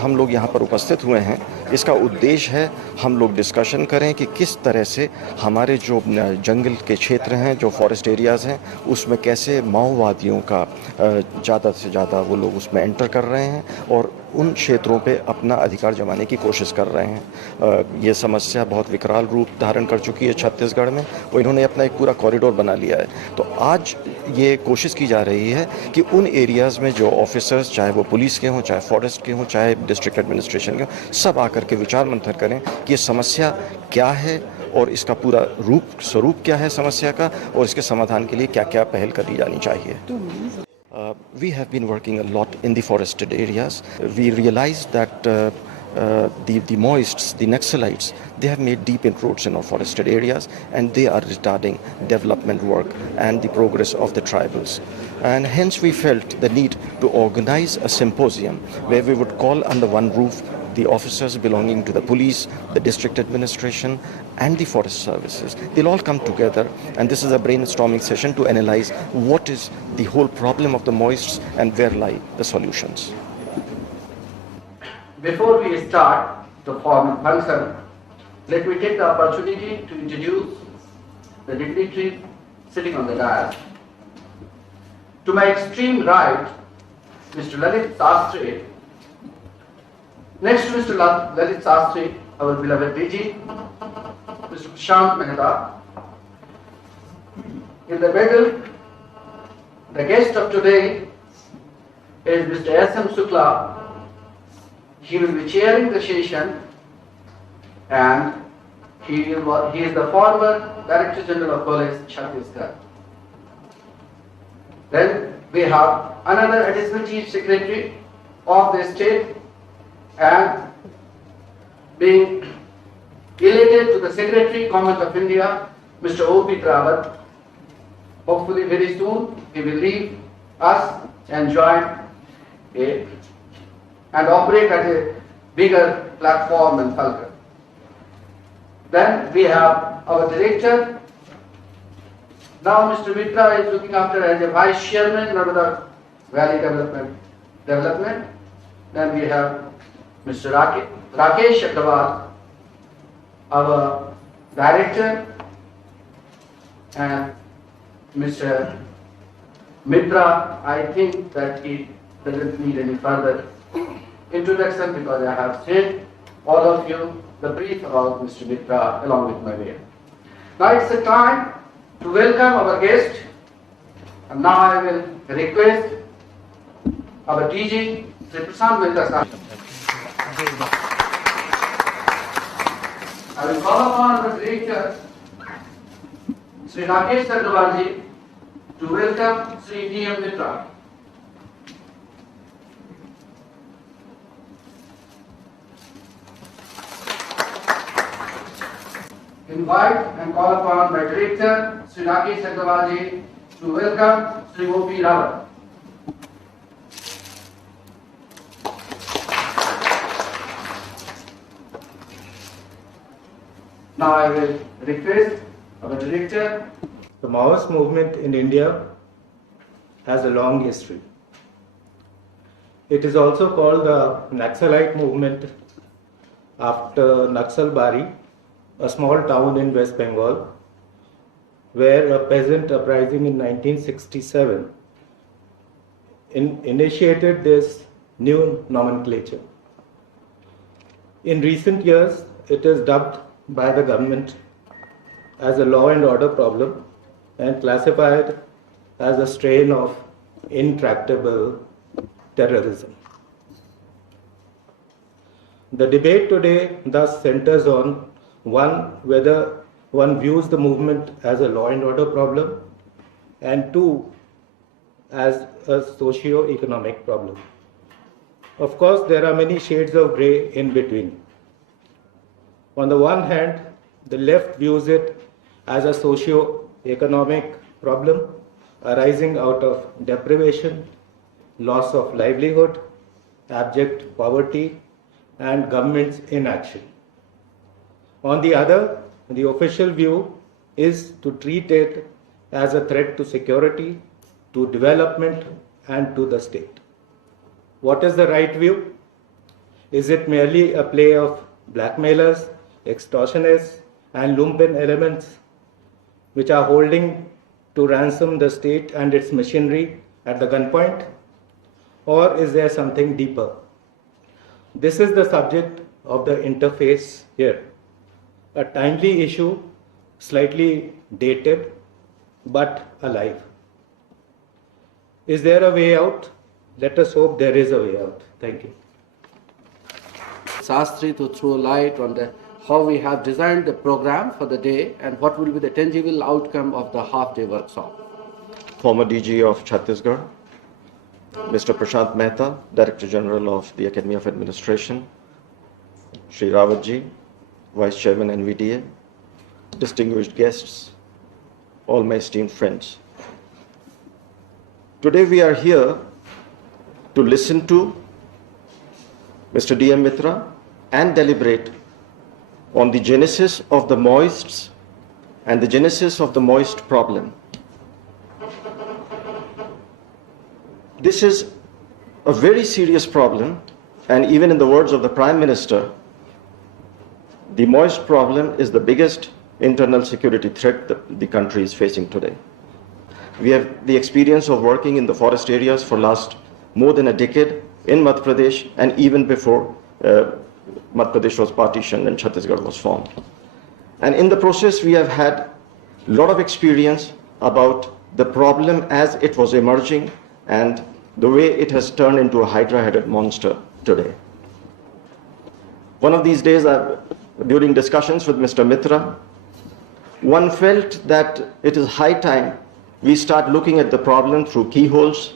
हम लोग यहाँ पर उपस्थित हुए हैं, इसका उद्देश्य है हम लोग डिस्कशन करें कि किस तरह से हमारे जो जंगल के क्षेत्र हैं, जो फॉरेस्ट एरियाज़ हैं, उसमें कैसे माओवादियों का ज़्यादा से ज़्यादा वो लोग उसमें एंटर कर रहे हैं और उन क्षेत्रों पे अपना अधिकार जमाने की कोशिश कर रहे हैं। ये समस्या बहुत विकराल रूप धारण कर चुकी है छत्तीसगढ़ में और इन्होंने अपना एक पूरा कॉरिडोर बना लिया है। तो आज ये कोशिश की जा रही है कि उन एरियाज़ में जो ऑफिसर्स, चाहे वो पुलिस के हों, चाहे फॉरेस्ट के हों, चाहे डिस्ट्रिक्ट एडमिनिस्ट्रेशन के हों, सब आकर के विचार मंथन करें कि ये समस्या क्या है और इसका पूरा स्वरूप क्या है समस्या का और इसके समाधान के लिए क्या क्या पहल करी जानी चाहिए। We have been working a lot in the forested areas. We realized that the Maoists, the Naxalites, they have made deep inroads in our forested areas and they are retarding development work and the progress of the tribals. And hence we felt the need to organize a symposium where we would call under one roof the officers belonging to the police, the district administration and the forest services. They'll all come together and this is a brainstorming session to analyze what is the whole problem of the Maoists and where lie the solutions. Before we start the formal function, let me take the opportunity to introduce the dignitary sitting on the dais. To my extreme right, Mr. Lalit Sastry. Next to Mr. Lalit Sastry, our beloved DG, Mr. Prashant Mehta. In the middle, the guest of today is Mr. S.M. Shukla. He will be chairing the session and he is the former Director General of Police, Chhattisgarh. Then we have another Additional Chief Secretary of the state and being elected to the Secretary, Government of India, Mr. O.P. Rawat. Hopefully very soon he will leave us and join and operate at a bigger platform in Falcon. Then we have our director. Now Mr. Mitra is looking after as a Vice Chairman Narmada Valley Development. Then we have Mr. Rakesh Agrawal, our Director, and Mr. Mitra. I think that he doesn't need any further introduction because I have said all of you the brief about Mr. Mitra along with my mayor. Now it's the time to welcome our guest, and now I will request our DG, Sri Prashant Mehta. I will call upon our director, Sri Rakesh Agrawal, to welcome Sri D.M. Mitra. Invite and call upon my director, Sri Rakesh Agrawal, to welcome Sri O.P. Rawat. Now I will request our director. The Maoist movement in India has a long history. It is also called the Naxalite movement after Naxalbari, a small town in West Bengal, where a peasant uprising in 1967 initiated this new nomenclature. In recent years, it is dubbed by the government as a law and order problem and classified as a strain of intractable terrorism. The debate today thus centers on whether one views the movement as a law and order problem and two, as a socio-economic problem. Of course, there are many shades of grey in between. On the one hand, the left views it as a socio-economic problem arising out of deprivation, loss of livelihood, abject poverty, and government's inaction. On the other, the official view is to treat it as a threat to security, to development, and to the state. What is the right view? Is it merely a play of blackmailers, extortionists, and lumpen elements which are holding to ransom the state and its machinery at the gunpoint? Or is there something deeper? This is the subject of the interface here. A timely issue, slightly dated, but alive. Is there a way out? Let us hope there is a way out. Thank you. Shastri to throw light on how we have designed the program for the day and what will be the tangible outcome of the half-day workshop. Former DG of Chhattisgarh, Mr. Prashant Mehta, Director General of the Academy of Administration, Shri Rawatji, Vice Chairman NVDA, distinguished guests, all my esteemed friends. Today we are here to listen to Mr. D.M. Mitra and deliberate on the genesis of the moists and the genesis of the moist problem. This is a very serious problem, and even in the words of the Prime Minister, the moist problem is the biggest internal security threat that the country is facing today. We have the experience of working in the forest areas for last more than a decade in Madhya Pradesh, and even before Madhya Pradesh was partitioned and Chhattisgarh was formed. And in the process, we have had a lot of experience about the problem as it was emerging and the way it has turned into a hydra-headed monster today. One of these days, during discussions with Mr. Mitra, one felt that it is high time we start looking at the problem through keyholes,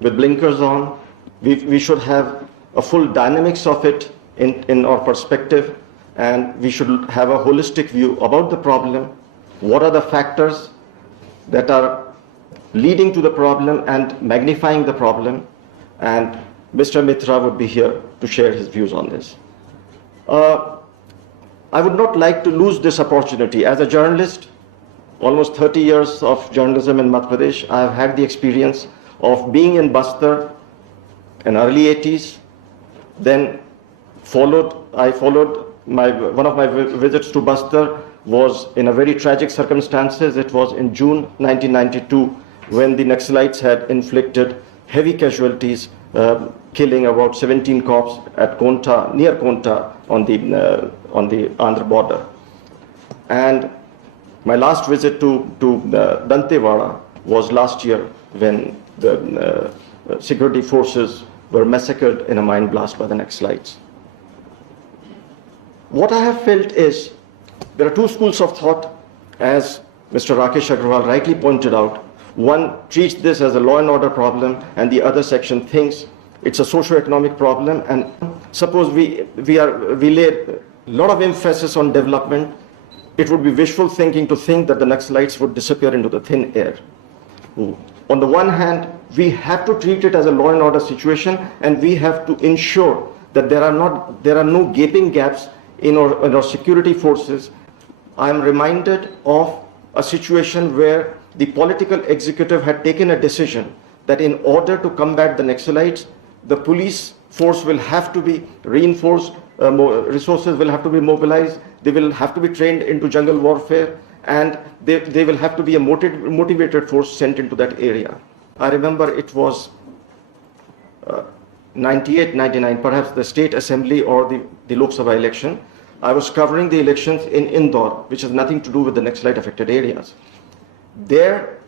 with blinkers on. We should have a full dynamics of it in our perspective, and we should have a holistic view about the problem. What are the factors that are leading to the problem and magnifying the problem? And Mr. Mitra would be here to share his views on this. I would not like to lose this opportunity. As a journalist, almost 30 years of journalism in Madhya Pradesh, I have had the experience of being in Bastar in early 80s. Then I followed one of my visits to Bastar was in a very tragic circumstances. It was in June 1992 when the Naxalites had inflicted heavy casualties, killing about 17 cops at Konta, near Konta on the Andhra border. And my last visit to Dantewada was last year when the security forces were massacred in a mine blast by the Naxalites. What I have felt is there are two schools of thought, as Mr. Rakesh Agrawal rightly pointed out. One treats this as a law and order problem, and the other section thinks it's a socio-economic problem. And suppose we lay a lot of emphasis on development, it would be wishful thinking to think that the Naxalites would disappear into the thin air. On the one hand, we have to treat it as a law and order situation, and we have to ensure that there are no gaping gaps in our security forces. I am reminded of a situation where the political executive had taken a decision that in order to combat the Naxalites, the police force will have to be reinforced, resources will have to be mobilized, they will have to be trained into jungle warfare, and they will have to be a motivated force sent into that area. I remember it was 98, 99, perhaps the state assembly or the Lok Sabha election. I was covering the elections in Indore, which has nothing to do with the Naxalite affected areas. There,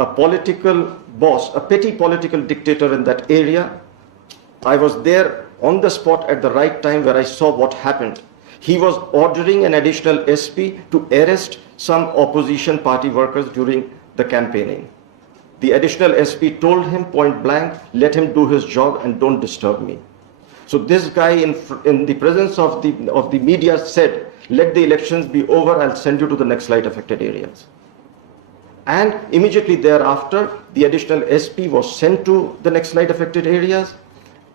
a political boss, a petty political dictator in that area, I was there on the spot at the right time where I saw what happened. He was ordering an additional SP to arrest some opposition party workers during the campaigning. The additional SP told him point blank, let him do his job and don't disturb me. So this guy in the presence of the media said, let the elections be over, I'll send you to the Naxalite affected areas. And immediately thereafter, the additional SP was sent to the Naxalite affected areas,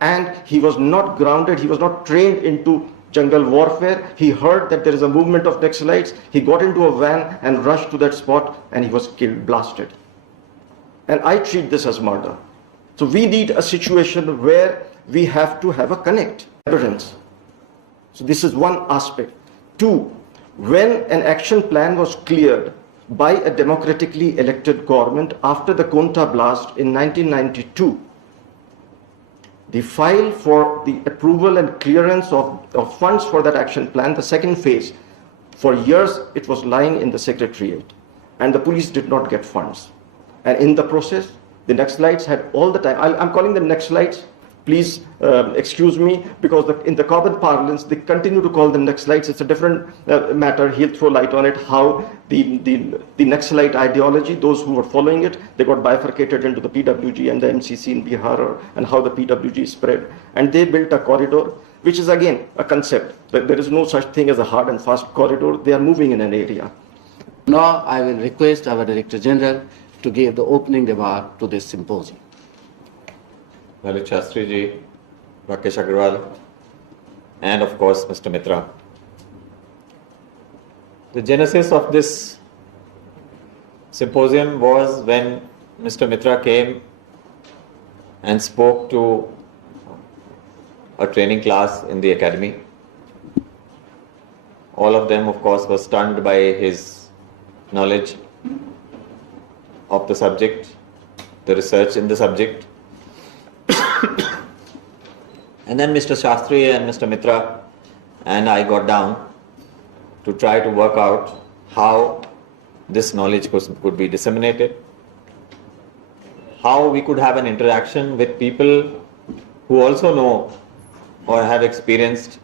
and he was not grounded, he was not trained into jungle warfare. He heard that there is a movement of Naxalites. He got into a van and rushed to that spot, and he was killed, blasted. And I treat this as murder. So we need a situation where we have to have a connect, evidence. So this is one aspect. Two, when an action plan was cleared by a democratically elected government after the Konta blast in 1992, the file for the approval and clearance of funds for that action plan, the second phase, for years it was lying in the Secretariat, and the police did not get funds. And in the process, the Naxalites had all the time, I'm calling them Naxalites, please excuse me, because in the common parlance, they continue to call them Naxalites. It's a different matter. He'll throw light on it, how the Naxalite ideology, those who were following it, they got bifurcated into the PWG and the MCC in Bihar, and how the PWG spread. And they built a corridor, which is again a concept. There is no such thing as a hard and fast corridor. They are moving in an area. Now I will request our Director General to give the opening remark to this symposium. Lalit Shastri ji, Rakesh Agarwal, and of course Mr. Mitra. The genesis of this symposium was when Mr. Mitra came and spoke to a training class in the academy. All of them, of course, were stunned by his knowledge of the subject, the research in the subject. And then Mr. Shastri and Mr. Mitra and I got down to try to work out how this knowledge could be disseminated, how we could have an interaction with people who also know or have experienced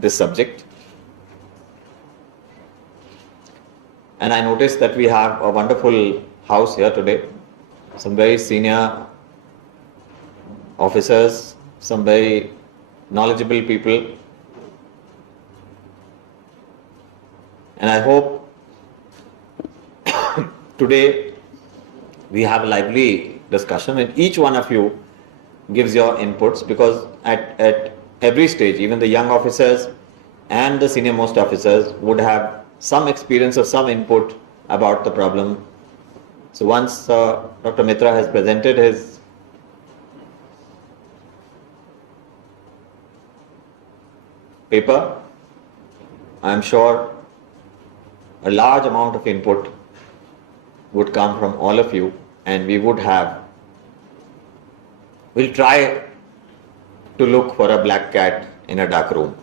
this subject. And I noticed that we have a wonderful house here today, some very senior officers, some very knowledgeable people. And I hope today we have a lively discussion and each one of you gives your inputs, because at every stage, even the young officers and the senior most officers would have some experience or some input about the problem. So once Dr. Mitra has presented his paper, I am sure a large amount of input would come from all of you, and we'll try to look for a black cat in a dark room.